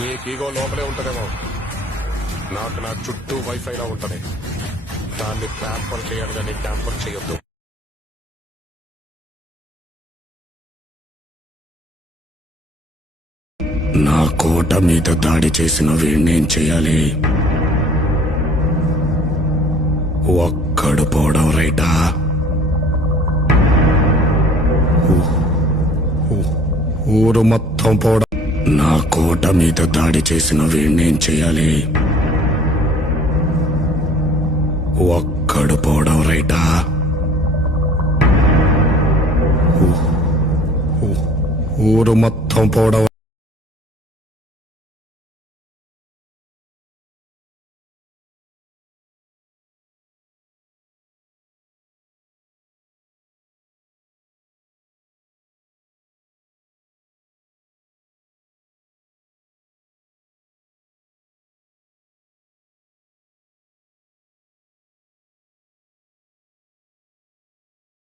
నీకు ఈగో లోపలే ఉంటదేమో, నాకు నా చుట్టూ వైఫైలా ఉంటది. దాన్ని ట్యాంపర్ చేయాలి కానీ ట్యాంపర్ చేయొద్దు. నా కోట మీద దాడి చేసిన వీణ్ణేం చేయాలి? ఒక్కడు పోవడం రైటా? ఊరు మొత్తం పోవడం. నా కోట మీద దాడి చేసిన వీణ్ణేం చేయాలి? ఒక్కడు పోవడం రైటా? ఊరు మొత్తం పోవడం.